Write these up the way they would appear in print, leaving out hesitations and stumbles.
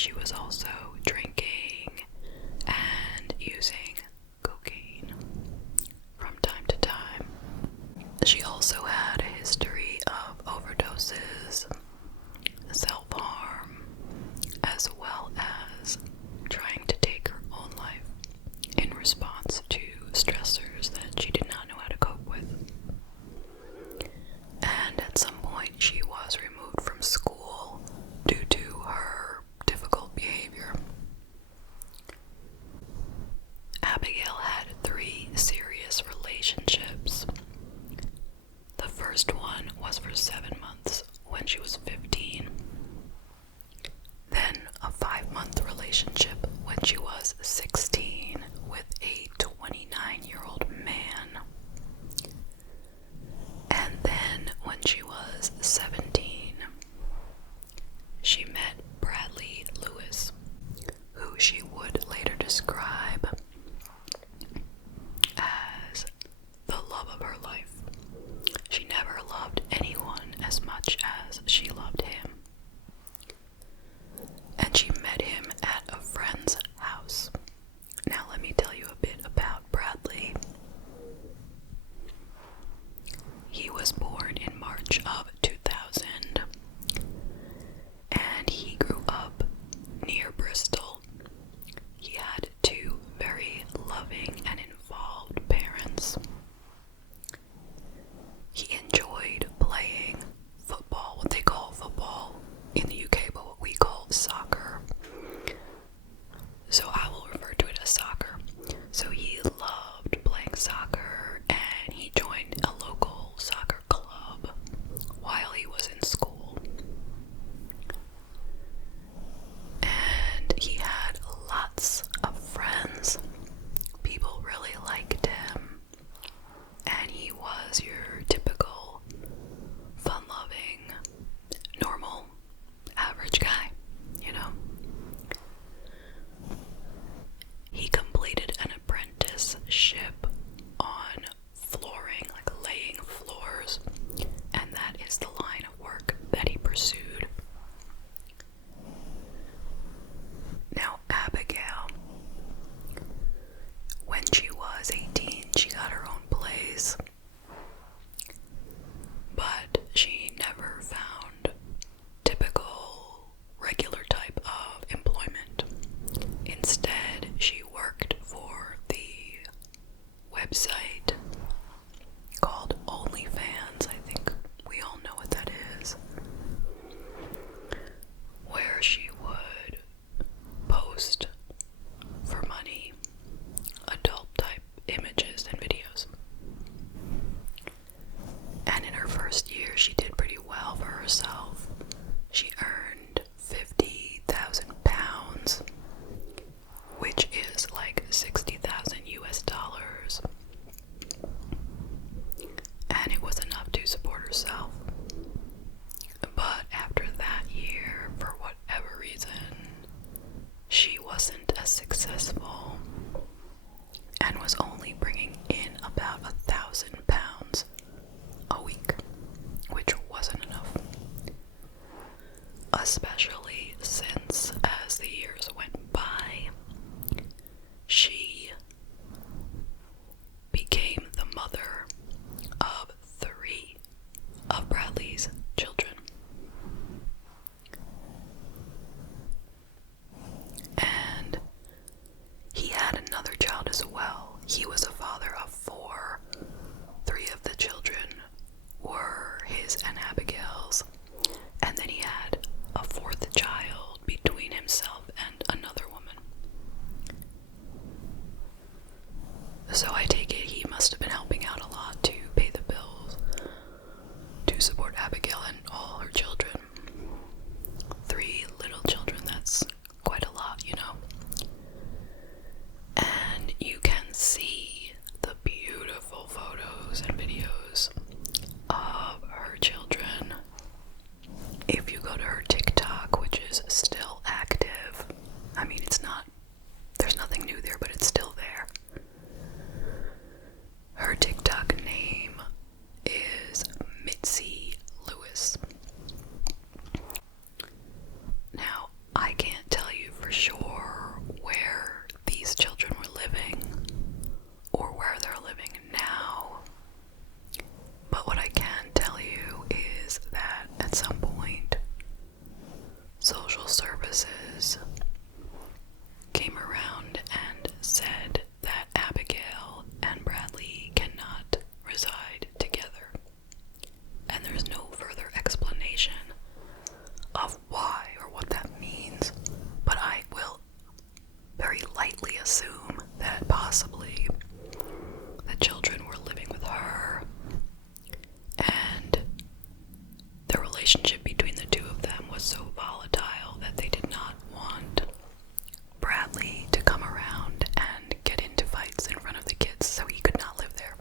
she was also drinking and using cocaine from time to time. She also had a history of overdoses, self-harm, as well as trying to take her own life in response to stressors that she did not know how to cope with. And at some point she was removed from school due to her difficult behavior. Abigail had 3 serious relationships. The first one was for 7 months when she was 15. Then a 5-month relationship when she was 16 with a 29-year-old man. And then when she was 17, she met Bradley Lewis, who she would later describe as the love of her life. She never loved anyone as much as she loved him. And she met him at a friend's house. Now let me tell you a bit about Bradley. He was born in March of 2000, and he grew up near Bristol. He had 2 very loving and involved parents. He enjoyed playing football, what they call football in the UK, but what we call soccer. So I will refer to it as soccer. So he loved playing soccer, and he joined a local soccer club while he was in school. And he had lots of friends. People really liked him. And he was your typical fun-loving, normal, average guy, you know? He completed an apprenticeship on flooring, like laying floors, and that is the line of work that he pursued. Now, Abigail, when she was 18, she got her own place, but she never found typical, regular type of employment. Instead, she worked for the website called OnlyFans. I think we all know what that is, where she would post for money adult type images and videos. And in her first year, she did pretty well for herself. She earned £50,000, which is like 60,000 US dollars. And it was enough to support herself. But after that year, for whatever reason, she wasn't as successful and was only bringing in about £1,000 a week, which wasn't enough. Especially since, as the years went by, she became the mother of 3 of Bradley's children. And he had another child as well. He was a father of 4. 3 of the children were his and Abigail's. And then he had a 4th child between himself and another woman. So I take it he must have been helping out a lot to pay the bills, to support Abigail and all her children. 3 little children, that's quite a lot, you know. And you can see the beautiful photos and videos of her children if you go to her TikTok, which is still active. I mean, there's nothing new there, but it's still there. Her TikTok name is Mitzi Lewis. Now, I can't tell you social services came around and said that Abigail and Bradley cannot reside together. And there's no further explanation of why or what that means, but I will very lightly assume that possibly the children were living with her, and the relationship between the two of them was so volatile that they did not want Bradley to come around and get into fights in front of the kids, so he could not live there.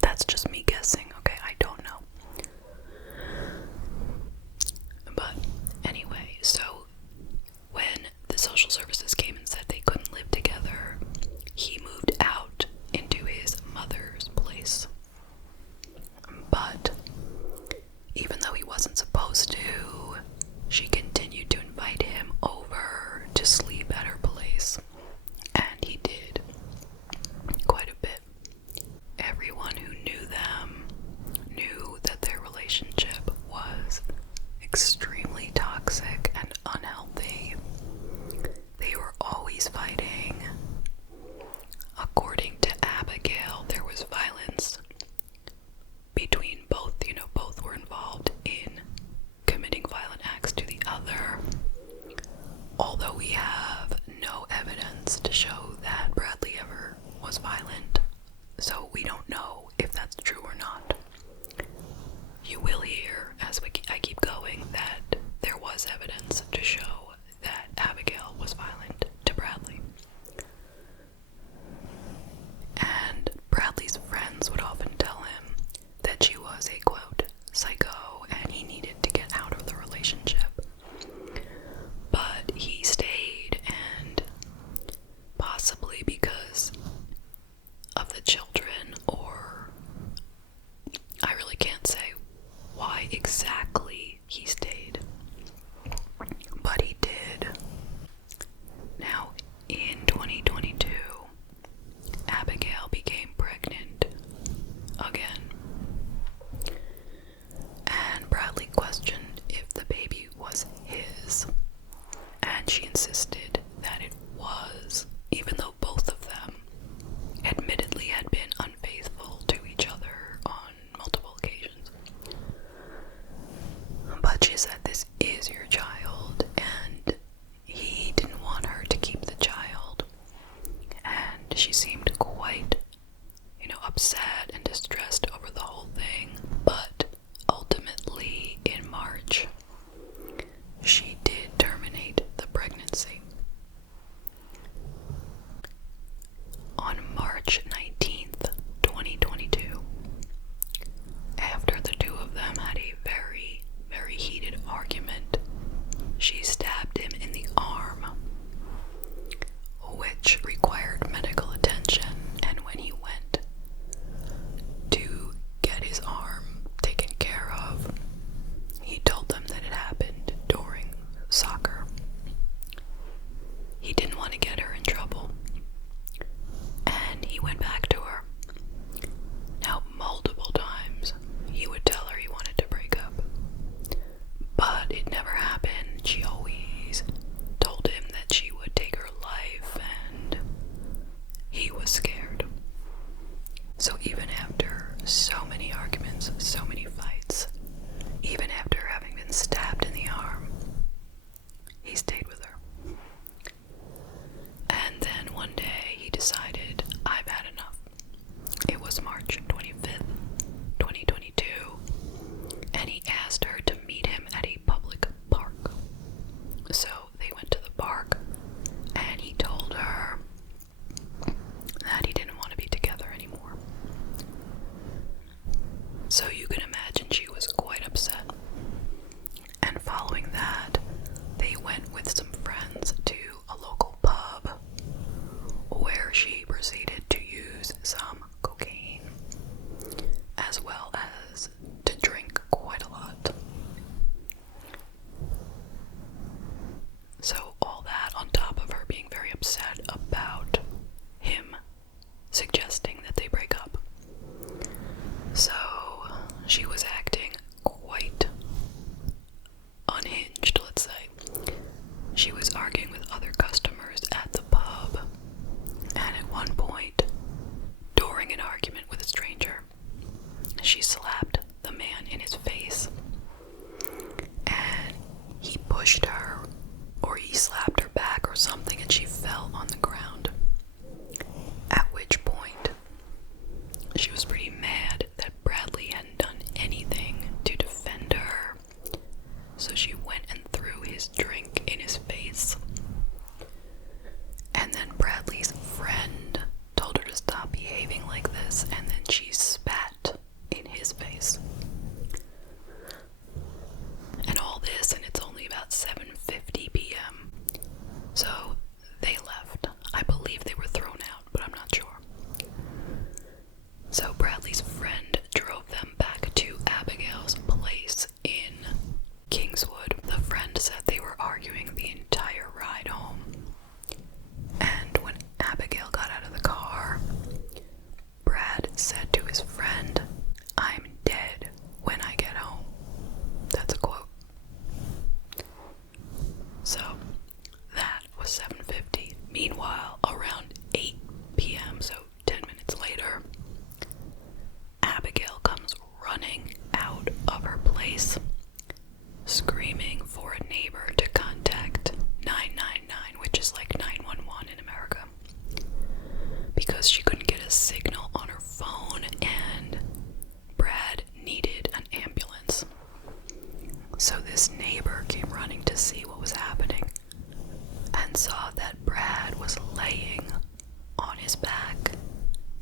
That's just me guessing, okay? I don't know. But anyway, so when the social services came and said they couldn't live together, he moved out into his mother's place. But even though he wasn't supposed to, she continued to invite him over to sleep at her place. And he did quite a bit. Everyone who knew them knew that their relationship was extremely toxic and unhealthy. They were always fighting. According to Abigail, there was violence between both. Both were involved in committing violent acts to the other. Although we have no evidence to show that Bradley ever was violent, so we don't know if that's true or not. You will hear, as I keep going, that there was evidence to show that Abigail was violent to Bradley. And Bradley's friends would often tell him that she was a, quote, psycho, and he needed to get out of the relationship. But he stayed, and possibly because of the children, or I really can't say why exactly he stayed, but he did. Now, in 2022, Abigail became pregnant again, and Bradley questioned if the baby was his, and she insisted that it was, even though both of them admittedly had been unfaithful to each other on multiple occasions. But she said, this is your child, and he didn't want her to keep the child. And she seemed quite, upset and distressed over the whole thing. But ultimately, in March, she did terminate the pregnancy. On March 19th, 2022, after the two of them had a very, very heated argument, she stabbed him in the arm, which required medical attention. And when he went to get his arm taken care of, he told them that it happened during soccer. He didn't want to get her in trouble, and he went back to her. Now, multiple times, he would tell her he wanted to break up, but it never happened. She always told him that she would take her life, and he was scared. So even after so many arguments, so many fights, even after having been stabbed in the arm, he stayed with her. And then one day he decided, I've had enough. It was March 25th, 2022, and he asked her to meet him at a public park. So they went to the park, and he told her that he didn't want to be together anymore. So you can imagine she was quite upset. And following that, they went with some friends to a local pub, where she proceeded to use some cocaine, as well as to drink quite a lot. So all that on top of her being very upset about him suggesting that they break up. So she was acting quite unhinged, let's say. slapped her back or something and she fell on the ground. At which point, she was pretty mad that Bradley hadn't done anything to defend her. So she went and threw his drink in his face. And then Bradley's friend told her to stop behaving like this, and then she spat in his face. And all this, and it's only about 7:50 p.m. So they left. I believe they were thrown out, but I'm not sure. So Bradley's friend drove them back to Abigail's place in Kingswood. The friend said they were arguing the entire ride home. And when Abigail got out of the car, Brad said to his friend, "I'm dead when I get home." That's a quote. So that was 7:50. Meanwhile, around 8 p.m., so 10 minutes later, Abigail comes running out of her place, screaming for a neighbor to contact 999, which is like 911 in America, because she couldn't get a signal on her phone and Brad needed an ambulance. So this neighbor came running to see what was happening and saw that Brad was laying on his back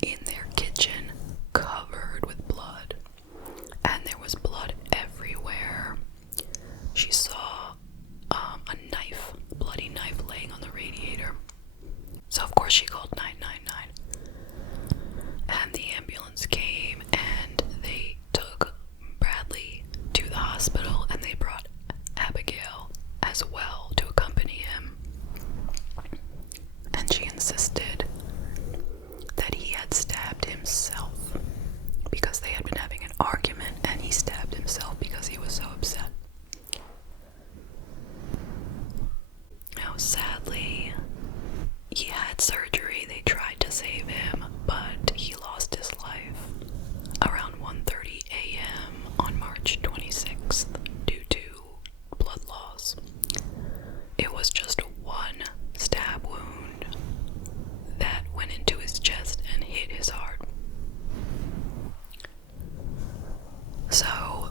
in their kitchen, covered with blood, and there was blood everywhere. She saw a knife, a bloody knife laying on the radiator. So of course she called 999, and the ambulance came and they took Bradley to the hospital, and they brought Abigail as well to accompany him. And she insisted that he had stabbed himself because they had been having an argument, and he stabbed himself because he was so upset. Now, sadly, he had surgery. They tried to save him, but he lost his life around 1:30 a.m. on March 26th due to blood loss. It was just one stab wound that went into his chest and hit his heart. So,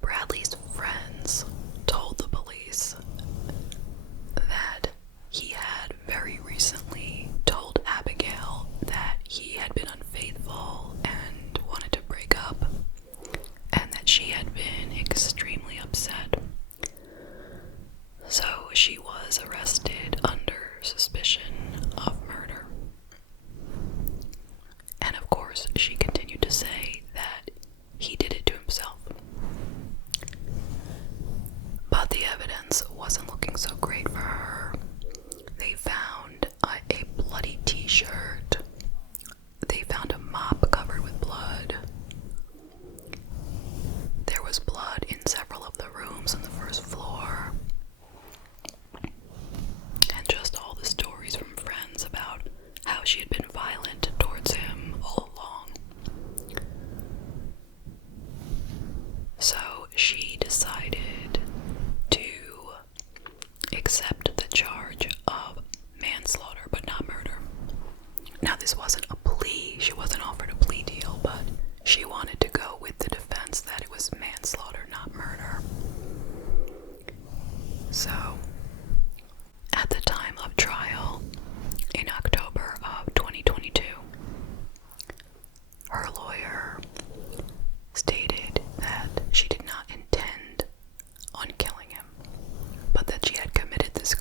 Bradley's friends told the police that he had very recently told Abigail that he had been unfaithful and wanted to break up, and that she had been extremely upset. So she was arrested under suspicion of murder. And of course, she continued to say that he did it to himself. But the evidence wasn't looking so great for her. They found a bloody t-shirt. They found a mop covered with blood. There was blood in several of the rooms on the first floor. And just all the stories from friends about how she had been violent towards him all along. So she decided to accept the charge of manslaughter, but not murder. Now, this wasn't a plea. She wasn't offered a plea deal, but she wanted to go with the defense that it was manslaughter, not murder. So, at the time of trial, in October of 2022, her lawyer stated that she did not intend on killing him, but that she had committed this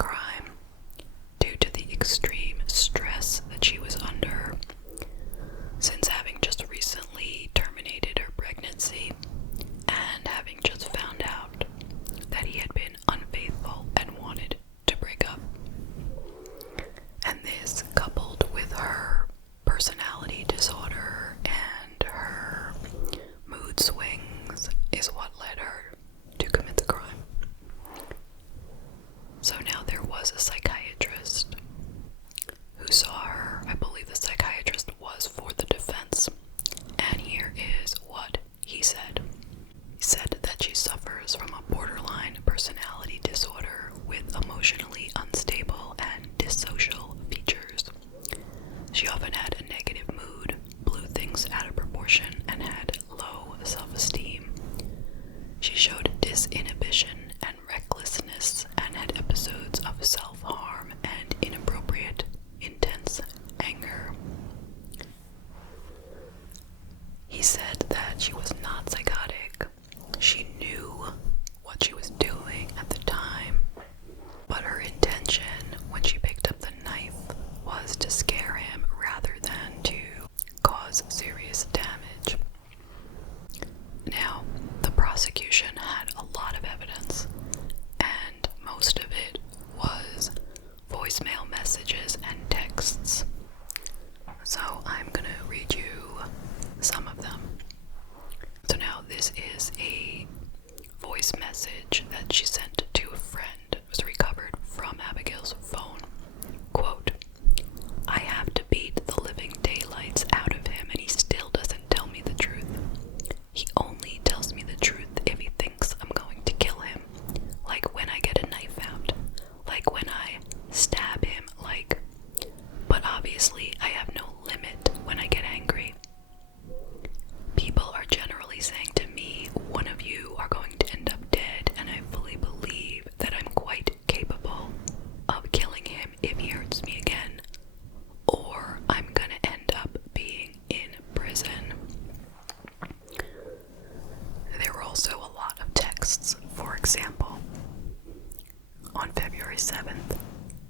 February 7th,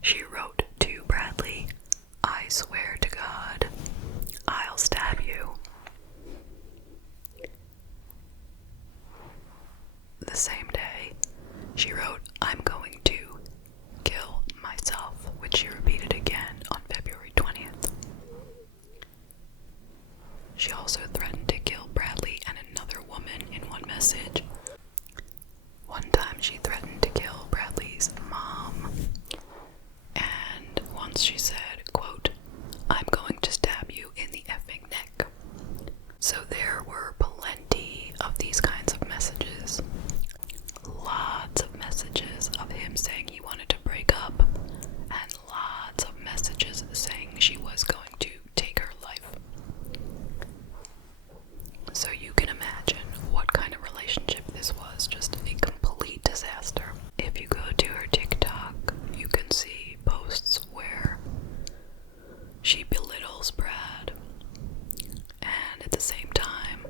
she wrote to Bradley, "I swear to God, I'll stab you." The same day, she wrote, "I'm going to kill myself," which she repeated again on February 20th. She also threatened to kill Bradley and another woman in one message. One time she threatened to kill Bradley's mom, and once she said, quote, "I'm going to stab you in the effing neck." So there were plenty of these kinds of messages. Lots of messages of him saying he wanted to break up, and lots of messages saying she was going to take her life. So you can imagine what kind of relationship this was, just a complete disaster. If you go to her TikTok, you can see posts where she belittles Brad, and at the same time,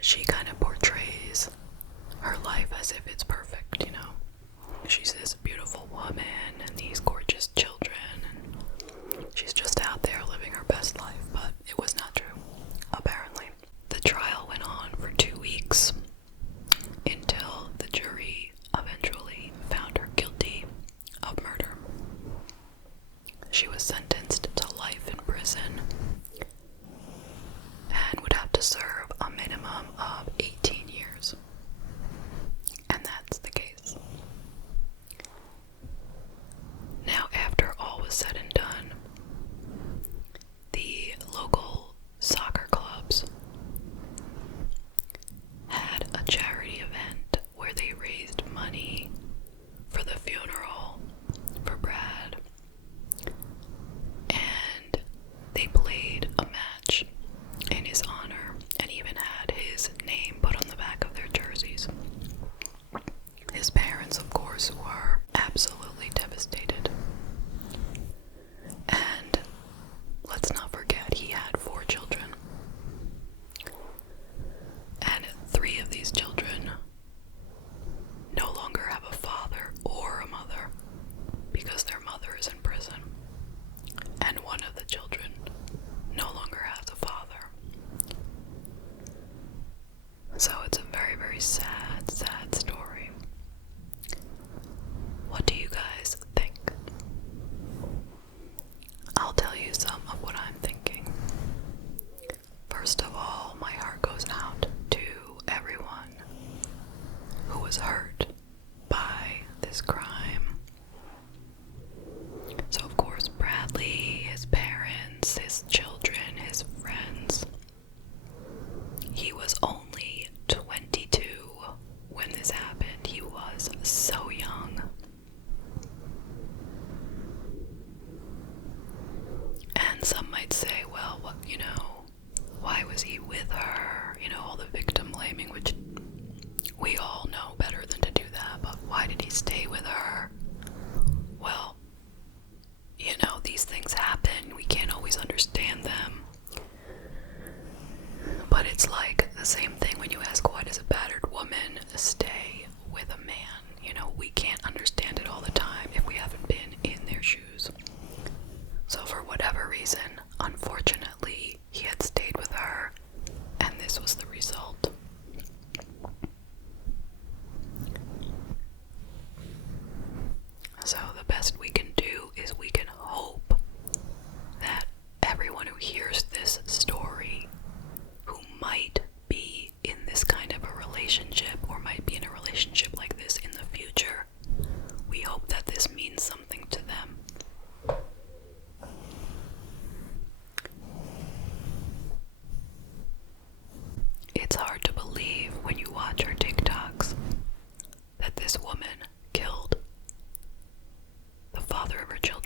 she kind of portrays her life as if it's perfect, you know. She's this beautiful woman and these gorgeous children, and she's just out there living her best life, but it was not true, apparently. The trial went on for 2 weeks until the jury eventually found her guilty of murder. She was sentenced to life in prison and would have to serve a minimum of 18 years. And that's the case. Now, after all was said and done, the local soccer clubs had a charity event where they raised money for the funeral for Brad, and they played a match in his honor and even had his name put on the back of their jerseys. His parents, of course, were absolutely devastated. And let's not forget, he had 4 children. And 3 of these children no longer have a father or a mother because their mother is in prison. And one of the children no longer has a father. So it's a very, very sad, sad story. What do you guys think? I'll tell you some of what I'm thinking. First of all, my heart goes out to everyone who was hurt by this crime. So of course, Bradley, his parents, his children, his friends. He was only 22 when this happened. He was so young. And some might say, well, what, why was he with her? All the victim blaming, which we all know better than to do that, but why did he stay with her? Well, these things happen. We can't always understand them. But it's like the same thing when you ask, why does a battered woman stay with a man? We can't understand it all the time if we haven't been in their shoes. So for whatever reason, unfortunately, he had stayed with her, and this was the result. So the best we can do is we can hope that everyone who hears this story, who might be in this kind of a relationship or might be in a relationship like this in the future, we hope that this means something to them. It's hard to believe when you watch her TikToks that this woman killed the father of her children.